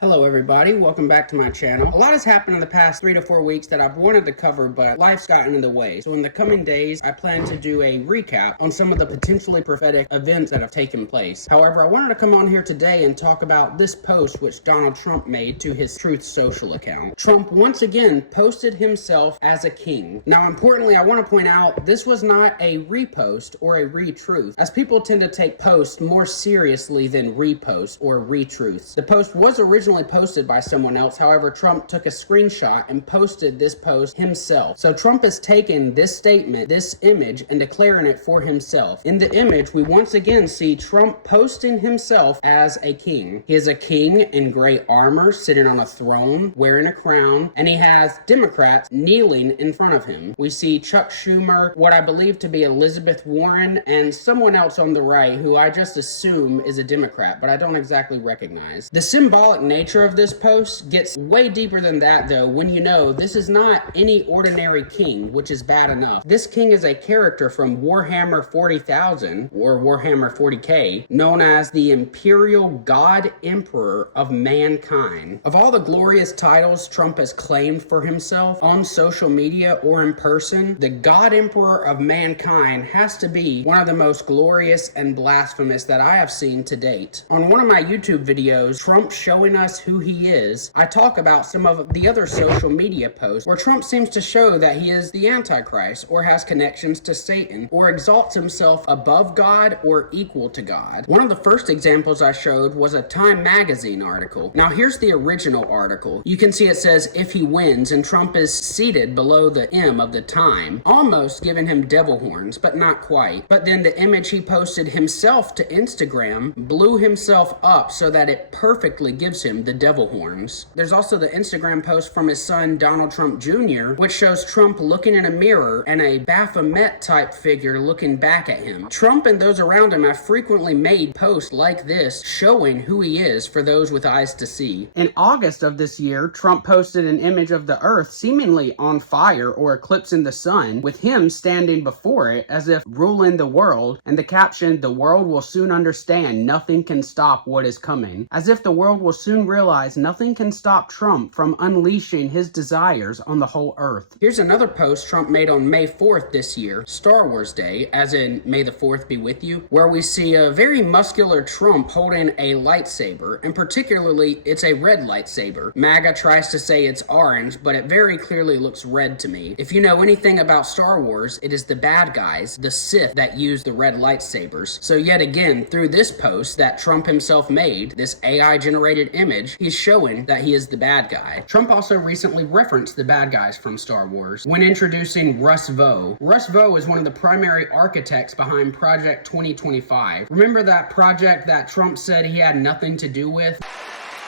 Hello everybody, welcome back to my channel. A lot has happened in the past 3 to 4 weeks that I've wanted to cover, but life's gotten in the way. So in the coming days, I plan to do a recap on some of the potentially prophetic events that have taken place. However, I wanted to come on here today and talk about this post which Donald Trump made to his Truth Social account. Trump once again posted himself as a king. Now importantly, I want to point out this was not a repost or a retruth, as people tend to take posts more seriously than reposts or retruths. The post was originally posted by someone else. However, Trump took a screenshot and posted this post himself. So Trump has taken this statement, this image, and declaring it for himself. In the image, we once again see Trump posting himself as a king. He is a king in gray armor, sitting on a throne, wearing a crown, and he has Democrats kneeling in front of him. We see Chuck Schumer, what I believe to be Elizabeth Warren, and someone else on the right who I just assume is a Democrat, but I don't exactly recognize. The symbolic nature of this post gets way deeper than that, though, when you know this is not any ordinary king, which is bad enough. This king is a character from Warhammer 40,000 or Warhammer 40K, known as the Imperial God Emperor of mankind. Of all the glorious titles Trump has claimed for himself on social media or in person, the God Emperor of mankind has to be one of the most glorious and blasphemous that I have seen to date. On one of my YouTube videos, Trump showing us who he is, I talk about some of the other social media posts where Trump seems to show that he is the Antichrist or has connections to Satan or exalts himself above God or equal to God. One of the first examples I showed was a Time magazine article. Now here's the original article. You can see it says if he wins, and Trump is seated below the M of the Time, almost giving him devil horns, but not quite. But then the image he posted himself to Instagram blew himself up so that it perfectly gives him the devil horns. There's also the Instagram post from his son Donald Trump Jr., which shows Trump looking in a mirror and a Baphomet type figure looking back at him. Trump and those around him have frequently made posts like this showing who he is for those with eyes to see. In August of this year, Trump posted an image of the earth seemingly on fire or eclipsing the sun, with him standing before it as if ruling the world, and the caption, "The world will soon understand nothing can stop what is coming," as if the world will soon realize nothing can stop Trump from unleashing his desires on the whole earth. Here's another post Trump made on May 4th this year, Star Wars Day, as in May the 4th be with you, where we see a very muscular Trump holding a lightsaber, and particularly it's a red lightsaber. MAGA tries to say it's orange, but it very clearly looks red to me. If you know anything about Star Wars, it is the bad guys, the Sith, that use the red lightsabers. So yet again, through this post that Trump himself made, this AI generated image, he's showing that he is the bad guy. Trump also recently referenced the bad guys from Star Wars when introducing Russ Vo. Russ Vo is one of the primary architects behind Project 2025. Remember that project that Trump said he had nothing to do with?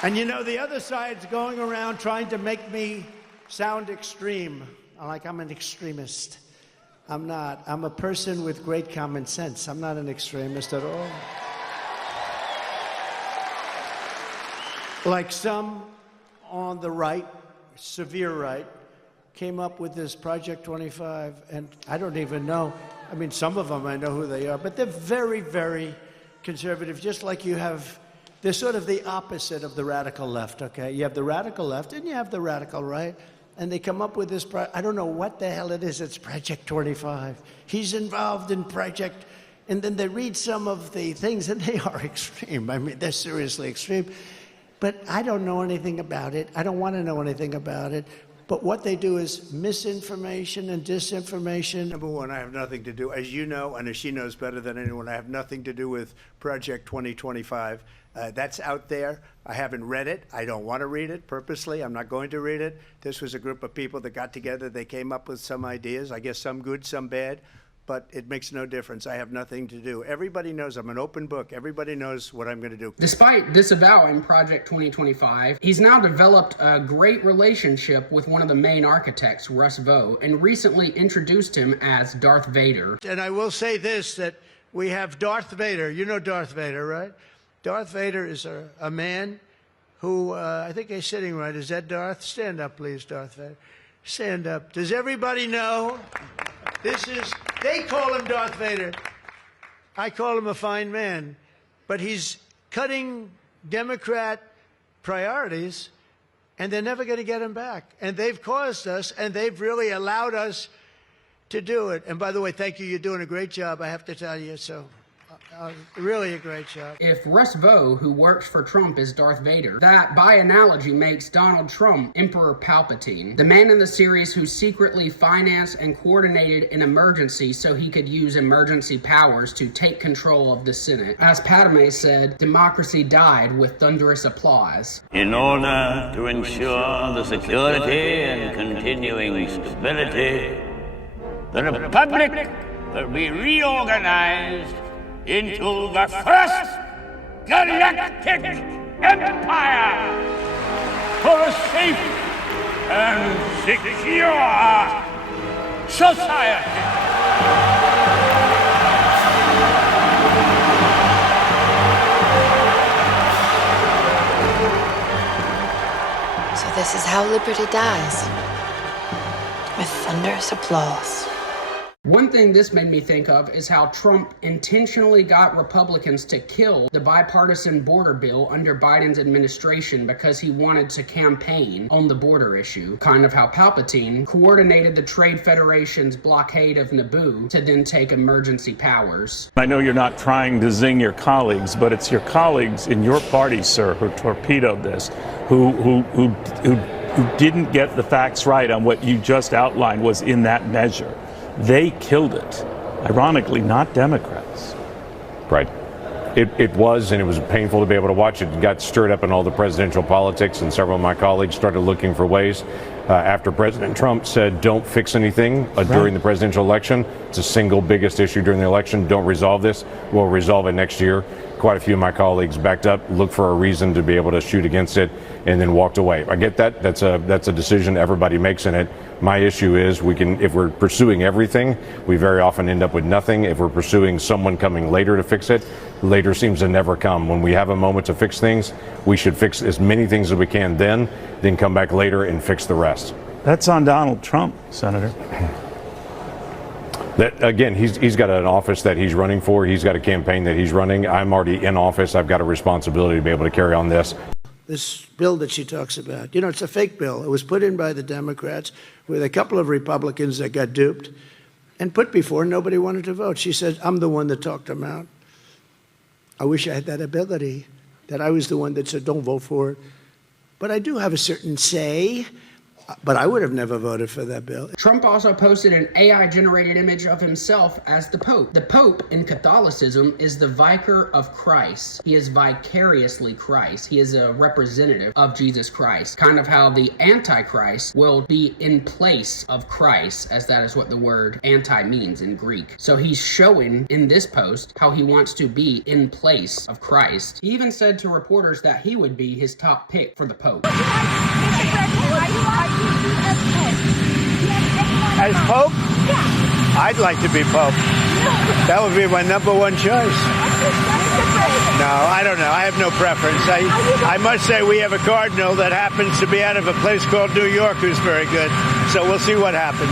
And you know, the other side's going around trying to make me sound extreme, like I'm an extremist. I'm not. I'm a person with great common sense. I'm not an extremist at all. Like some on the right, severe right, came up with this Project 25, and I don't even know. I mean, some of them I know who they are, but they're very, very conservative, just like you have. They're sort of the opposite of the radical left, okay? You have the radical left and you have the radical right, and they come up with this, I don't know what the hell it is, it's Project 25. He's involved in Project, and then they read some of the things, and they are extreme. I mean, they're seriously extreme. But I don't know anything about it. I don't want to know anything about it. But what they do is misinformation and disinformation. Number one, I have nothing to do, as you know, and as she knows better than anyone, I have nothing to do with Project 2025. That's out there. I haven't read it. I don't want to read it purposely. I'm not going to read it. This was a group of people that got together. They came up with some ideas, I guess some good, some bad. But it makes no difference. I have nothing to do. Everybody knows I'm an open book. Everybody knows what I'm going to do. Despite disavowing Project 2025, he's now developed a great relationship with one of the main architects, Russ Vo, and recently introduced him as Darth Vader. And I will say this, that we have Darth Vader. You know Darth Vader, right? Darth Vader is a man who, I think he's sitting right. Is that Darth? Stand up, please, Darth Vader. Stand up. Does everybody know? They call him Darth Vader. I call him a fine man. But he's cutting Democrat priorities, and they're never going to get them back. And they've caused us, and they've really allowed us to do it. And by the way, thank you. You're doing a great job, I have to tell you. So really a great job. If Russ Vo, who works for Trump, is Darth Vader, that, by analogy, makes Donald Trump Emperor Palpatine, the man in the series who secretly financed and coordinated an emergency so he could use emergency powers to take control of the Senate. As Padme said, democracy died with thunderous applause. In order to ensure the security and continuing stability, the Republic will be reorganized into the first galactic empire for a safe and secure society. So this is how liberty dies, with thunderous applause. One thing this made me think of is how Trump intentionally got Republicans to kill the bipartisan border bill under Biden's administration because he wanted to campaign on the border issue. Kind of how Palpatine coordinated the Trade Federation's blockade of Naboo to then take emergency powers. I know you're not trying to zing your colleagues, but it's your colleagues in your party, sir, who torpedoed this, who didn't get the facts right on what you just outlined was in that measure. They killed it. Ironically, not Democrats. Right. It was, and it was painful to be able to watch it. It got stirred up in all the presidential politics, and several of my colleagues started looking for ways. After President Trump said, don't fix anything during the presidential election, it's the single biggest issue during the election, don't resolve this, we'll resolve it next year. Quite a few of my colleagues backed up, looked for a reason to be able to shoot against it, and then walked away. I get that. That's a decision everybody makes in it. My issue is if we're pursuing everything, we very often end up with nothing. If we're pursuing someone coming later to fix it, later seems to never come. When we have a moment to fix things, we should fix as many things as we can then come back later and fix the rest. That's on Donald Trump, Senator. That, again, he's got an office that he's running for. He's got a campaign that he's running. I'm already in office. I've got a responsibility to be able to carry on this. This bill that she talks about, it's a fake bill. It was put in by the Democrats with a couple of Republicans that got duped and put before nobody wanted to vote. She said, I'm the one that talked them out. I wish I had that ability, that I was the one that said, don't vote for it. But I do have a certain say. But I would have never voted for that bill. Trump also posted an AI-generated image of himself as the Pope. The Pope in Catholicism is the vicar of Christ. He is vicariously Christ. He is a representative of Jesus Christ. Kind of how the Antichrist will be in place of Christ, as that is what the word anti means in Greek. So he's showing in this post how he wants to be in place of Christ. He even said to reporters that he would be his top pick for the Pope. As Pope? Yeah. I'd like to be Pope. That would be my number one choice. No, I don't know. I have no preference. I must say we have a cardinal that happens to be out of a place called New York who's very good. So we'll see what happens.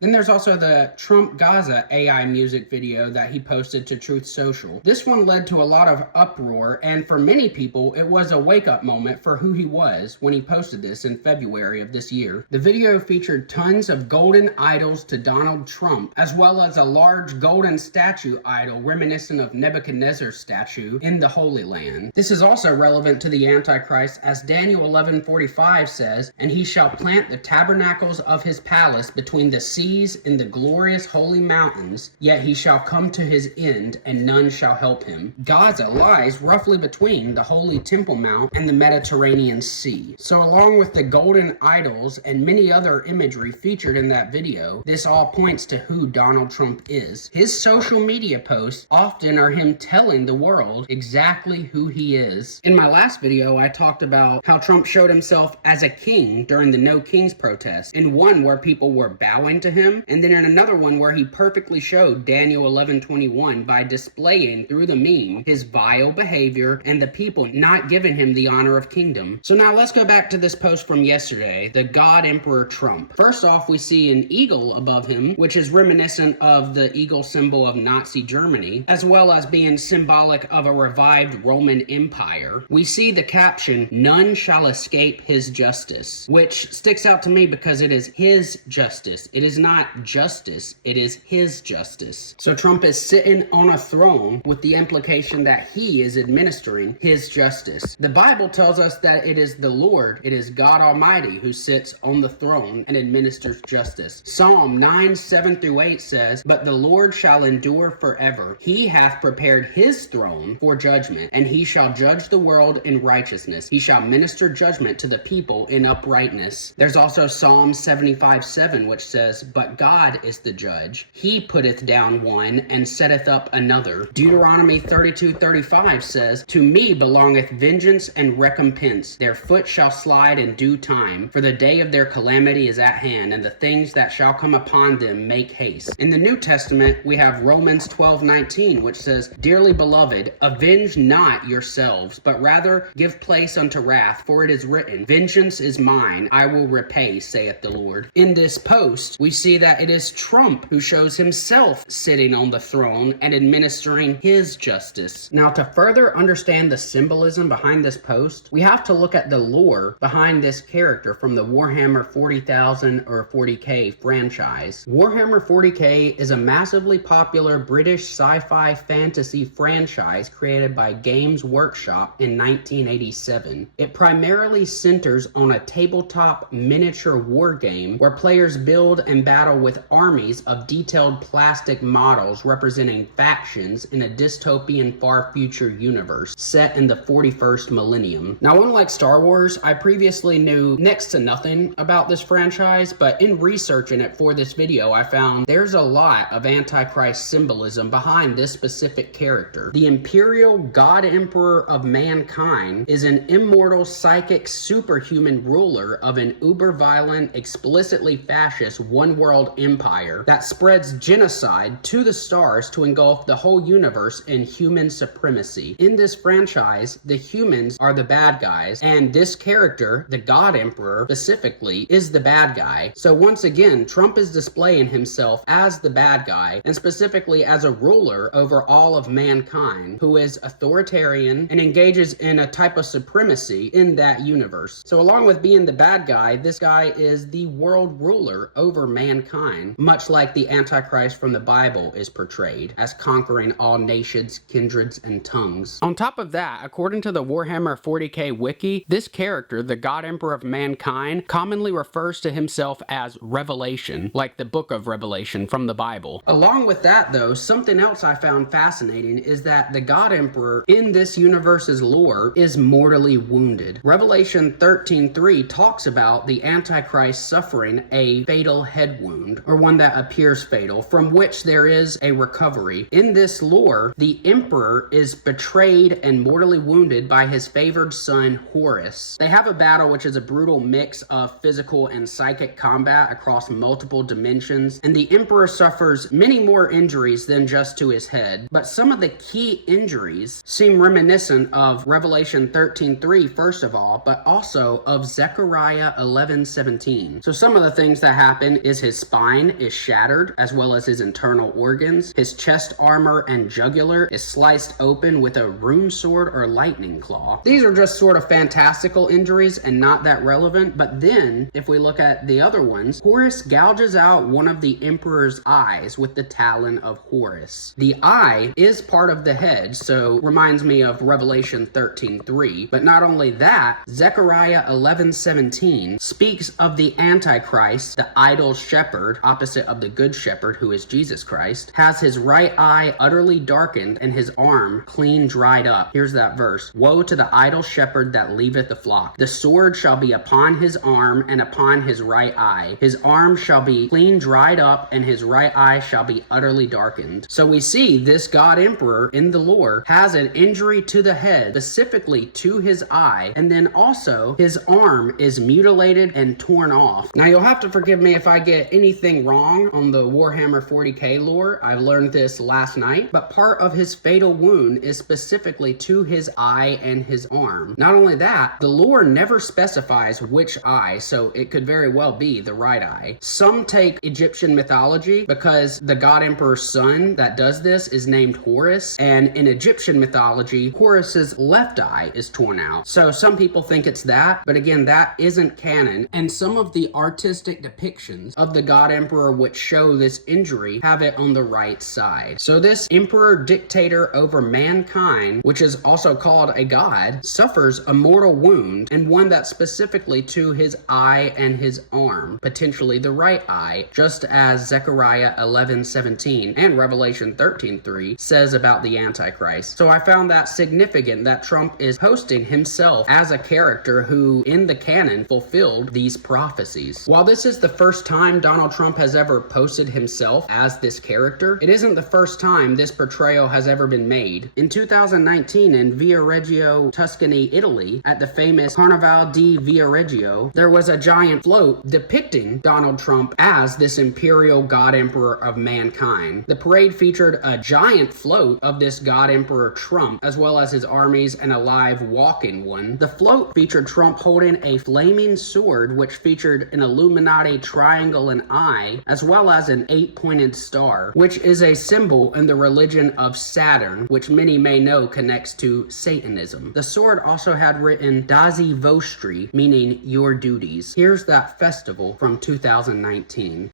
Then there's also the Trump Gaza AI music video that he posted to Truth Social. This one led to a lot of uproar, and for many people, it was a wake-up moment for who he was when he posted this in February of this year. The video featured tons of golden idols to Donald Trump, as well as a large golden statue idol reminiscent of Nebuchadnezzar's statue in the Holy Land. This is also relevant to the Antichrist, as Daniel 11:45 says, "And he shall plant the tabernacles of his palace between the seas in the glorious holy mountains, yet he shall come to his end, and none shall help him." Gaza lies roughly between the Holy Temple Mount and the Mediterranean Sea. So along with the golden idols and many other imagery featured in that video, this all points to who Donald Trump is. His social media posts often are him telling the world exactly who he is. In my last video, I talked about how Trump showed himself as a king during the No Kings protest protests. In one where people were bowing to him, and then in another one where he perfectly showed Daniel 11:21 by displaying through the meme his vile behavior and the people not giving him the honor of kingdom. So now let's go back to this post from yesterday, the God Emperor Trump. First off, we see an eagle above him, which is reminiscent of the eagle symbol of Nazi Germany, as well as being symbolic of a revived Roman Empire. We see the caption, "None shall escape his justice," which sticks out to me because it is his justice. It is not justice, it is his justice. So Trump is sitting on a throne with the implication that he is administering his justice. The Bible tells us that it is the Lord, it is God Almighty who sits on the throne and administers justice. Psalm 9:7-8 says, "But the Lord shall endure forever. He hath prepared his throne for judgment, and he shall judge the world in righteousness. He shall minister judgment to the people in uprightness." There's also Psalm 75:7, which says, "But God is the judge. He putteth down one and setteth up another." Deuteronomy 32:35 says, "To me belongeth vengeance and recompense. Their foot shall slide in due time, for the day of their calamity is at hand, and the things that shall come upon them make haste." In the New Testament, we have Romans 12:19, which says, "Dearly beloved, avenge not yourselves, but rather give place unto wrath, for it is written, Vengeance is mine, I will repay, saith the Lord." In this post, we see that it is Trump who shows himself sitting on the throne and administering his justice. Now, to further understand the symbolism behind this post, we have to look at the lore behind this character from the Warhammer 40,000 or 40K franchise. Warhammer 40K is a massively popular British sci-fi fantasy franchise created by Games Workshop in 1987. It primarily centers on a tabletop miniature war game where players build and battle with armies of detailed plastic models representing factions in a dystopian far future universe set in the 41st millennium. Now, unlike Star Wars, I previously knew next to nothing about this franchise, but in researching it for this video, I found there's a lot of Antichrist symbolism behind this specific character. The Imperial God Emperor of mankind is an immortal psychic superhuman ruler of an uber-violent, explicitly fascist one-world empire that spreads genocide to the stars to engulf the whole universe in human supremacy. In this franchise, the humans are the bad guys, and this character, the God Emperor specifically, is the bad guy. So once again, Trump is displaying himself as the bad guy, and specifically as a ruler over all of mankind, who is authoritarian and engages in a type of supremacy in that universe. So along with being the bad guy, this guy is the world ruler over mankind, much like the Antichrist from the Bible is portrayed, as conquering all nations, kindreds, and tongues. On top of that, according to the Warhammer 40K wiki, this character, the God Emperor of mankind, commonly refers to himself as Revelation, like the book of Revelation from the Bible. Along with that, though, something else I found fascinating is that the God Emperor in this universe's lore is mortally wounded. Revelation 13:3 talks about the Antichrist suffering a fatal head wound, or one that appears fatal, from which there is a recovery. In this lore, the Emperor is betrayed and mortally wounded by his favored son, Horus. They have a battle which is a brutal mix of physical and psychic combat across multiple dimensions, and the Emperor suffers many more injuries than just to his head. But some of the key injuries seem reminiscent of Revelation 13:3, first of all, but also of Zechariah 11:17. So some of the things that happen is his spine is shattered, as well as his internal organs. His chest armor and jugular is sliced open with a rune sword or lightning claw. These are just sort of fantastical injuries and not that relevant, but then, if we look at the other ones, Horus gouges out one of the Emperor's eyes with the talon of Horus. The eye is part of the head, so reminds me of Revelation 13:3, but not only that, Zechariah 11:17 speaks of the Antichrist, the idol shepherd, opposite of the good shepherd who is Jesus Christ, has his right eye utterly darkened and his arm clean dried up. Here's that verse. "Woe to the idol shepherd that leaveth the flock. The sword shall be upon his arm and upon his right eye. His arm shall be clean dried up and his right eye shall be utterly darkened." So we see this God Emperor in the lore has an injury to the head, specifically to his eye, and then also his arm is mutilated and torn off. Now you'll have to forgive me if I get anything wrong on the Warhammer 40k lore. I learned this last night, but part of his fatal wound is specifically to his eye and his arm. Not only that, the lore never specifies which eye, so it could very well be the right eye. Some take Egyptian mythology because the god emperor's son that does this is named Horus, and in Egyptian mythology, Horus's left eye is torn out. So some people think it's that, but again, that isn't canon, and some of the artistic depictions of the god emperor which show this injury have it on the right side. So this emperor dictator over mankind, which is also called a god, suffers a mortal wound, and one that's specifically to his eye and his arm, potentially the right eye, just as Zechariah 11:17 and Revelation 13:3 says about the Antichrist. So I found that significant that Trump is posting himself as a character who, in the canon, fulfilled these prophecies. While this is the first time Donald Trump has ever posted himself as this character, it isn't the first time this portrayal has ever been made. In 2019, in Viareggio, Tuscany, Italy, at the famous Carnaval di Viareggio, there was a giant float depicting Donald Trump as this imperial god emperor of mankind. The parade featured a giant float of this god emperor Trump, as well as his armies and a live walking one. The float featured Trump holding a flaming sword, which featured an Illuminati triangle and eye, as well as an 8-pointed star, which is a symbol in the religion of Saturn, which many may know connects to Satanism. The sword also had written Dazi Vostri, meaning your duties. Here's that festival from 2019.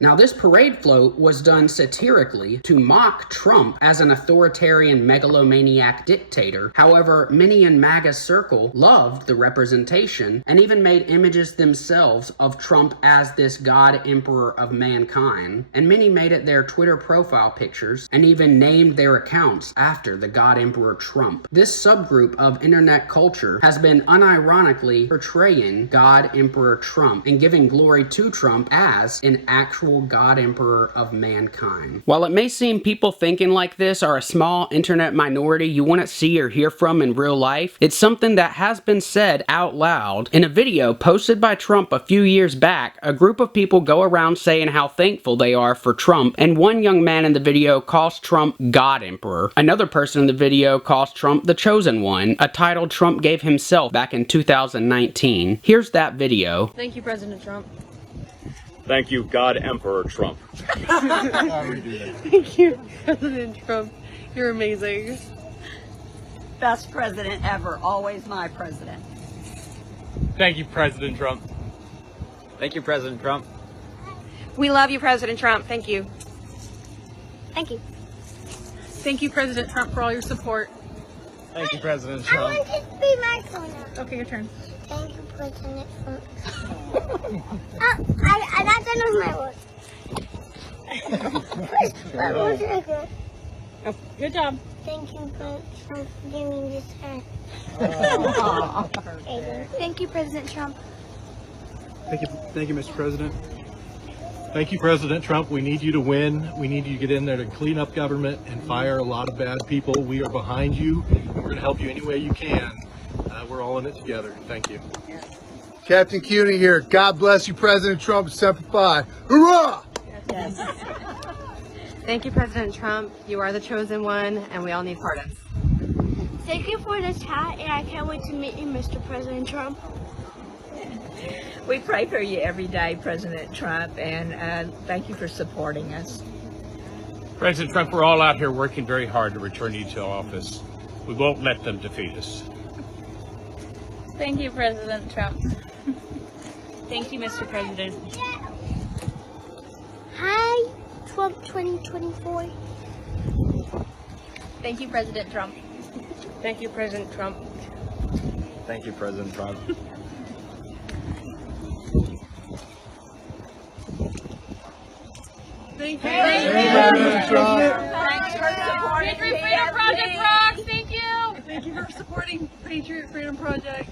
Now, this parade float was done satirically to mock Trump as an authoritarian megalomaniac dictator. However, many in MAGA's circle loved the representation and even made images themselves of Trump as this god emperor of mankind. And many made it their Twitter profile pictures and even named their accounts after the god emperor Trump. This subgroup of internet culture has been unironically portraying god emperor Trump and giving glory to Trump as an actual god emperor of mankind. While it may seem people thinking like this are a small internet minority you wouldn't see or hear from in real life, it's something that has been said out loud. In a video posted by Trump a few years back, a group of people go around saying how thankful they are for Trump, and one young man in the video calls Trump God Emperor. Another person in the video calls Trump the Chosen One, a title Trump gave himself back in 2019. Here's that video. Thank you, President Trump. Thank you, God Emperor Trump. Thank you, President Trump. You're amazing. Best president ever. Always my president. Thank you, President Trump. Thank you, President Trump. We love you, President Trump. Thank you. Thank you. Thank you, President Trump, for all your support. Thank you, President Trump. I want it to be my turn now. Okay, your turn. Thank you, President Trump. I got done with my work. Oh, good job. Thank you, President Trump, for giving me this hat. Thank you, President Trump. Thank you, Mr. President. Thank you, President Trump. We need you to win. We need you to get in there to clean up government and fire a lot of bad people. We are behind you, and we're going to help you any way you can. We're all in it together. Thank you. Captain CUNY here. God bless you, President Trump. Semper Fi. Hurrah! Yes. Thank you, President Trump. You are the chosen one, and we all need pardons. Thank you for this hat, and I can't wait to meet you, Mr. President Trump. We pray for you every day, President Trump, and thank you for supporting us. President Trump, we're all out here working very hard to return you to office. We won't let them defeat us. Thank you, President Trump. Thank you, Mr. President. Hi, Trump 2024. Thank you, President Trump. Thank you, President Trump. Thank you, President Trump. Thank you. President Trump. Thanks for supporting Patriot Freedom Project rocks. Thank you. Thank you for supporting Patriot Freedom Project.